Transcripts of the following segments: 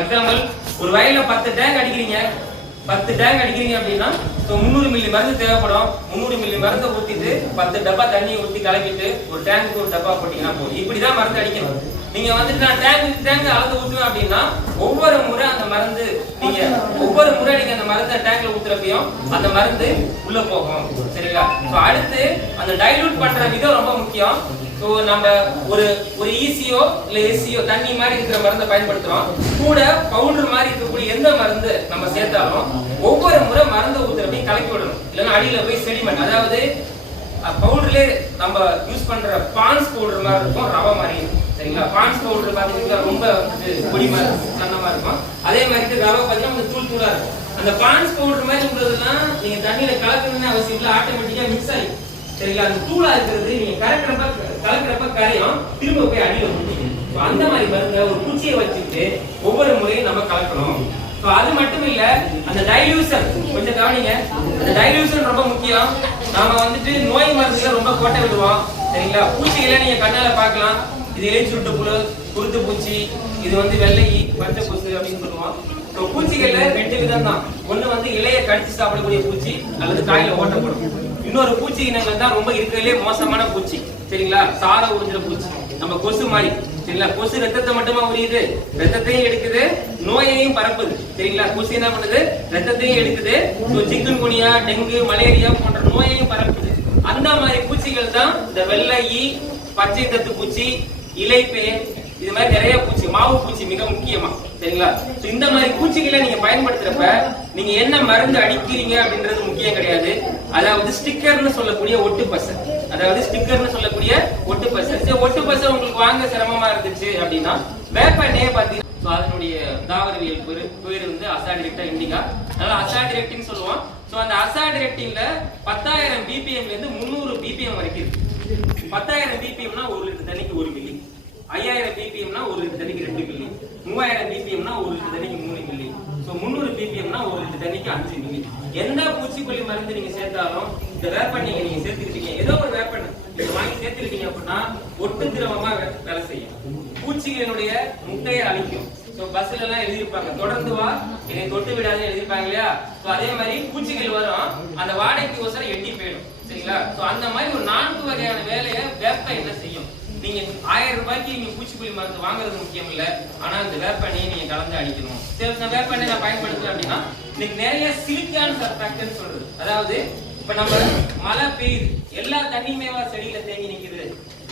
Example ஒரு வயல்ல பத்து டேங்க் அடிக்கிறீங்க பத்து டேங்க் அடிக்கிறீங்க அப்படின்னா ஸோ முந்நூறு மில்லி மருந்து தேவைப்படும். முந்நூறு மில்லி மருந்தை ஊற்றிட்டு பத்து டப்பா தண்ணியை ஊற்றி கலக்கிட்டு ஒரு டேங்க்கு ஒரு டப்பா போட்டிங்கன்னா போதும். இப்படி தான் மருந்து அடிக்கணும். நீங்க வந்துட்டு நான் டேங்க் டேங்க் அளந்து ஊற்றுவேன் அப்படின்னா ஒவ்வொரு முறை அந்த மருந்து நீங்க ஒவ்வொரு முறை நீங்க அந்த மருந்தை டேங்க்ல ஊத்துறப்பையும் அந்த மருந்து உள்ள போகும். சரிங்களா? ஸோ அடுத்து அந்த டைலூட் பண்ற விதம் ரொம்ப முக்கியம். ஸோ நம்ம ஒரு ஒரு ஈசியோ இல்ல ஏசியோ தண்ணி மாதிரி இருக்கிற மருந்தை பயன்படுத்துறோம். கூட பவுடர் மாதிரி இருக்கக்கூடிய எந்த மருந்து நம்ம சேர்த்தாலும் ஒவ்வொரு முறை மருந்தை ஊத்துறப்பையும் கலக்கி விடணும். இல்லைன்னா அடியில போய் செடிமெண்ட் அதாவது பவுடர்லே நம்ம யூஸ் பண்ற பான்ஸ் பவுடர் மாதிரி இருக்கும் ரவை மாதிரி இருக்கும். சரிங்களா? பான்ஸ் பவுடர் பார்த்தீங்கன்னா ரொம்ப பொடி மாதிரி இருக்கும் இருக்கும். அதே மாதிரி ரவை பாத்தீங்கன்னா தூள் தூளா இருக்கும். அந்த பான்ஸ் பவுடர் மாதிரி உள்ளதெல்லாம் நீங்க தண்ணியில கலக்கணும்னு அவசியம் இல்லை. ஆட்டோமேட்டிக்கா மிக்ஸ் ஆகி சரிங்களா? அந்த தூளா இருக்கிறது நீங்க கலக்கிறப்ப கலக்கிறப்ப கரையும் திரும்ப போய் அடியில ஊத்திக்கும் அந்த மாதிரி மருந்த ஒரு பூச்சியை வச்சுட்டு ஒவ்வொரு முறையும் நம்ம கலக்கணும். So, அது மட்டும் இல்ல அந்த டைலூஷன் கொஞ்சம் கவனிங்க. அந்த டைலூஷன் ரொம்ப முக்கியம். நாம வந்துட்டு நோய் மருந்துல ரொம்ப கோட்டை விடுவோம் சரிங்களா? பூச்சிகளை நீங்க கண்ணால பார்க்கலாம். இது இலை சுட்டு புழு குருத்து பூச்சி இது வந்து வெள்ளை பச்சை பூச்சி அப்படின்னு சொல்லுவோம். ஸோ பூச்சிகள்ல ரெண்டு விதம் தான் ஒண்ணு வந்து இலையை கடிச்சு சாப்பிடக்கூடிய பூச்சி அல்லது காயில ஓட்டப்படும். இன்னொரு பூச்சி இனங்கள் தான் ரொம்ப இருக்கிறதுலே மோசமான பூச்சி. சரிங்களா? சார உறிஞ்சிற பூச்சி. நம்ம கொசு மாதிரி. சரிங்களா? கொசு ரத்தத்தை மட்டுமா உரியுது? ரத்தத்தையும் எடுக்குது. நோயையும் பரப்புது. சரிங்களா? கொசு என்ன பண்ணுது? ரத்தத்தையும் எடுக்குது. சிக்கன் குனியா டெங்கு மலேரியா போன்ற நோயையும் பரப்புது. அந்த மாதிரி பூச்சிகள் தான் இந்த வெள்ளை ஈ பச்சை தத்து பூச்சி இலைப்பேன் இது மாதிரி நிறைய பூச்சி மாவு பூச்சி மிக முக்கியமா சரிங்களா? இந்த மாதிரி பூச்சிகளை நீங்க பயன்படுத்துறப்ப நீங்க என்ன மருந்து அடிக்கிறீங்க அப்படின்றது முக்கியம் கிடையாது. அதாவது ஸ்டிக்கர்னு சொல்லக்கூடிய ஒட்டு பசை அதாவது ஸ்டிக்கர்னு சொல்லக்கூடிய ஒட்டு பசை சரி, ஒட்டு பசை உங்களுக்கு வாங்க சிரமமா இருந்துச்சு அப்படின்னா வேப்ப எண்ணெயை பார்த்தீங்கன்னா அதனுடைய தாவரவியல் பேரு பேர் வந்து அசாடிரெக்டா இண்டிகா. அதனால அசாடிரெக்டின்னு சொல்லுவோம். சோ அந்த அசாடிரெக்டின்ல பத்தாயிரம் பிபிஎம்ல இருந்து முந்நூறு பிபிஎம் வரைக்கும் இருக்கு. பத்தாயிரம் பிபிஎம்னா ஒரு லிட்டர் தண்ணிக்கு ஒரு மில்லி ஐயாயிரம் பிபிஎம்னா ஒரு லிட்டர் தண்ணிக்கு ரெண்டு மில்லி மூவாயிரம் பிபிஎம்னா ஒரு லிட்டர் தண்ணிக்கு மூணு மில்லி. ஸோ முந்நூறு பிபிஎம்னா ஒரு லிட்டர் தண்ணிக்கு அஞ்சு மில்லி. எந்த பூச்சிக்கொல்லி மருந்து நீங்க சேர்த்தாலும் இந்த வேப்பன் நீங்க நீங்க சேர்த்துக்கிட்டீங்க. ஏதோ ஒரு வேப்பன் நீங்க வாங்கி சேர்த்துக்கிட்டீங்க அப்படின்னா ஒட்டு திரவமா வே- வேலை செய்யும். பூச்சிகளினுடைய முட்டையை அழிக்கும். ஸோ பஸ்ல எல்லாம் எழுதியிருப்பாங்க. தொடர்ந்து வா. என்னை தொட்டு விடாது எழுதியிருப்பாங்க இல்லையா? ஸோ அதே மாதிரி பூச்சிகள் வரும். அந்த வாடகைக்கு ஒசரம் எட்டி போயிடும். சரிங்களா? ஸோ அந்த மாதிரி ஒரு நான்கு வகையான வேலையை வேப்ப என்ன செய்யும்? நீங்க ஆயிரம் ரூபாய்க்கு நீங்க பூச்சிக்கொல்லி மருந்து வாங்குறது முக்கியம் இல்ல. ஆனா அந்த வேப்பெண்ணையை நீங்க கலந்து அடிக்கணும். சரி இந்த வேப்பெண்ணெய் நான் பயன்படுத்துறேன் அப்படின்னா இன்னைக்கு நிறைய சிலிக்கான் சர்ஃபாக்டன்ட் சொல்றது. அதாவது இப்ப நம்ம மழை பெய்யுது. எல்லா தண்ணியுமேவா செடியில தேங்கி நிக்குது.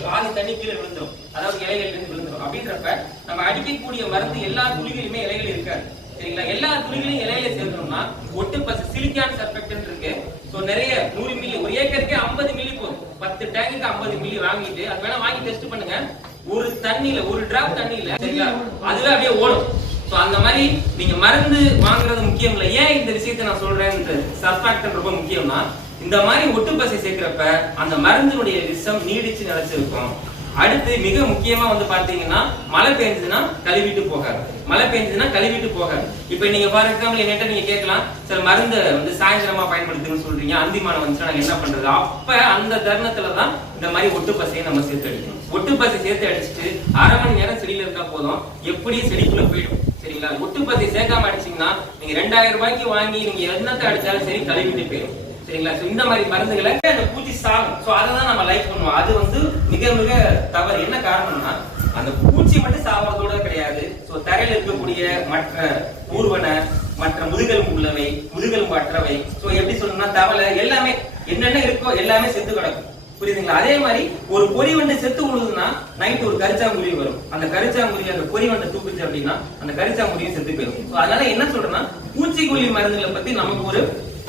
பாதி தண்ணி கீழே விழுந்துரும். அதாவது இலைகள் இருந்து விழுந்துரும். அப்படின்றப்ப நம்ம அடிக்கக்கூடிய மருந்து எல்லா துளிகளுமே இலைகள் இருக்காது. சரிங்களா? எல்லா துளிகளையும் இலையில சேர்க்கணும்னா ஒட்டு பசு சிலிக்கான் சர்ஃபெக்டன்ட் இருக்கு. சோ நிறைய நூறு மில்லி ஒரு ஏக்கருக்கு 50 மில்லி போதும். பத்து டேங்குக்கு 50 மில்லி வாங்கிட்டு அது வேணா வாங்கி டெஸ்ட் பண்ணுங்க. ஒரு தண்ணியில ஒரு டிராப் தண்ணியில சரிங்களா? அதுல அப்படியே ஓடும். சோ அந்த மாதிரி நீங்க மருந்து வாங்குறது முக்கியம் இல்லை. ஏன் இந்த விஷயத்தை நான் சொல்றேன் இந்த சர்ஃபாக்டன் ரொம்ப முக்கியம்னா இந்த மாதிரி ஒட்டுப்பசை சேர்க்கிறப்ப அந்த மருந்தினுடைய விஷம் நீடிச்சு நிலைச்சிருக்கும். அடுத்து மிக முக்கியமா வந்து பாத்தீங்கன்னா மழை பெஞ்சதுன்னா கழுவிட்டு போகாது. மழை பெஞ்சதுன்னா கழுவிட்டு போகாது. இப்ப நீங்க ஃபார் எக்ஸாம்பிள் என்கிட்ட நீங்க கேட்கலாம் சார் மருந்து வந்து சாயந்தரமா பயன்படுத்துங்கன்னு சொல்றீங்க. அந்திமானம் வந்துச்சுன்னா நாங்க என்ன பண்றது? அப்ப அந்த தருணத்துல தான் இந்த மாதிரி ஒட்டு பசையை நம்ம சேர்த்து அடிக்கணும். ஒட்டுப்பசை சேர்த்து அடிச்சுட்டு அரை மணி நேரம் செடியில இருந்தா போதும். எப்படியும் செடிக்குள்ள போயிடும். சரிங்களா? ஒட்டு பசை சேர்க்காம அடிச்சீங்கன்னா நீங்க ரெண்டாயிரம் ரூபாய்க்கு வாங்கி நீங்க என்னத்தை அடிச்சாலும் சரி கழுவிட்டு போயிடும் சரிங்களா? இந்த மாதிரி மருந்துகளை அந்த பூச்சி சாகும். சோ அதை தான் நம்ம லைக் பண்ணுவோம். அது வந்து மிக மிக தவறு. என்ன காரணம்னா அந்த பூச்சி மட்டும் சாவறதோட கிடையாது. சோ தரையில இருக்கக்கூடிய மற்ற ஊர்வன மற்ற முதுகெலும்பு உள்ளவை முதுகெலும்பு அற்றவை. சோ எப்படி சொல்லணும்னா தவளை எல்லாமே என்னென்ன இருக்கோ எல்லாமே செத்து கிடக்கும். புரியுதுங்களா? அதே மாதிரி ஒரு பொறிவண்டு செத்து விழுதுன்னா நைட் ஒரு கரிச்சாங்குருவி வரும். அந்த கரிச்சாங்குருவி அந்த பொறிவண்டை தூக்குச்சு அப்படின்னா அந்த கரிச்சாங்குருவியும் செத்து போயிடும் அதனால என்ன சொல்றேன்னா பூச்சிக்கொல்லி மருந்துகளை பத்தி நமக்கு ஒரு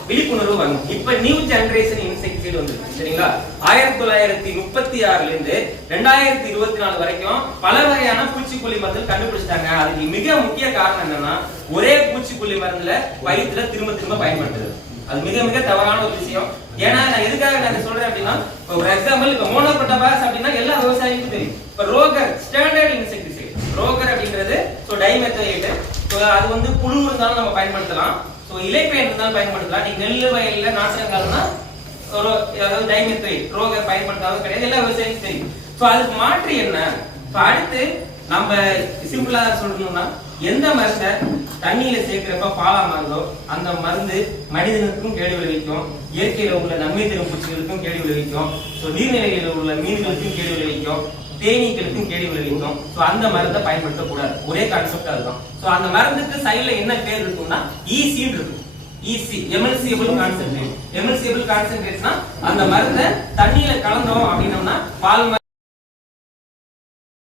விழிப்புணர்வு வரணும். இப்ப நியூ ஜெனரேஷன் இன்செக்டிசைடு வந்து சரிங்களா? ஆயிரத்தி தொள்ளாயிரத்தி முப்பத்தி ஆறுல இருந்து ரெண்டாயிரத்தி இருபத்தி நாலு வரைக்கும் பல வகையான பூச்சிக்கொல்லி மருந்து கண்டுபிடிச்சிட்டாங்க. அதுக்கு மிக முக்கிய காரணம் என்னன்னா ஒரே பூச்சிக்கொல்லி மருந்துல வயிற்றுல திரும்ப திரும்ப பயன்படுத்துறது. அது மிக மிக தவறான ஒரு விஷயம். ஏன்னா நான் எதுக்காக நான் சொல்றேன் அப்படின்னா ஒரு எக்ஸாம்பிள் இப்ப மோனோபட்டபாஸ் அப்படின்னா எல்லா விவசாயிகளுக்கும் தெரியும். இப்ப ரோகர் ஸ்டாண்டர்ட் இன்செக்டிசைடு ரோகர் அப்படின்றது ஸோ டைமெத்தோயேட் ஸோ அது வந்து புழு இருந்தாலும் நம்ம பயன்படுத்தலாம். ஸோ இலைப்பயன் இருந்தாலும் பயன்படுத்தலாம். நீங்க நெல் வயல்ல நாசகங்கள்னா ஒரு அதாவது டைமெத்தோயேட் ரோக பயன்படுத்தாலும் கிடையாது. எல்லா விவசாயம் தெரியும். ஸோ அதுக்கு மாற்று என்ன? ஸோ அடுத்து நம்ம சிம்பிளா சொல்லணும்னா எந்த மருந்தை தண்ணியில சேர்க்கிறப்ப பாலா மருந்தோ அந்த மருந்து மனிதனுக்கும் கேடு விளைவிக்கும். இயற்கையில உள்ள நன்மை தரும் பூச்சிகளுக்கும் கேடு விளைவிக்கும். ஸோ நீர்நிலைகளில் உள்ள மீன்களுக்கும் கேடு விளைவிக்கும். தேனீக்களுக்கும் கேடு விளைவிக்கும். ஸோ அந்த மருந்தை பயன்படுத்தக்கூடாது. ஒரே கான்செப்ட் அதுதான். ஸோ அந்த மருந்துக்கு சைடுல என்ன பேர் இருக்கும்னா e ஈசின்னு இருக்கும். ஈசி எமல்சியபிள் கான்சென்ட்ரேட் எமல்சியபிள் கான்சென்ட்ரேட்னா அந்த மருந்தை தண்ணியில கலந்தோம் அப்படின்னோம்னா பால்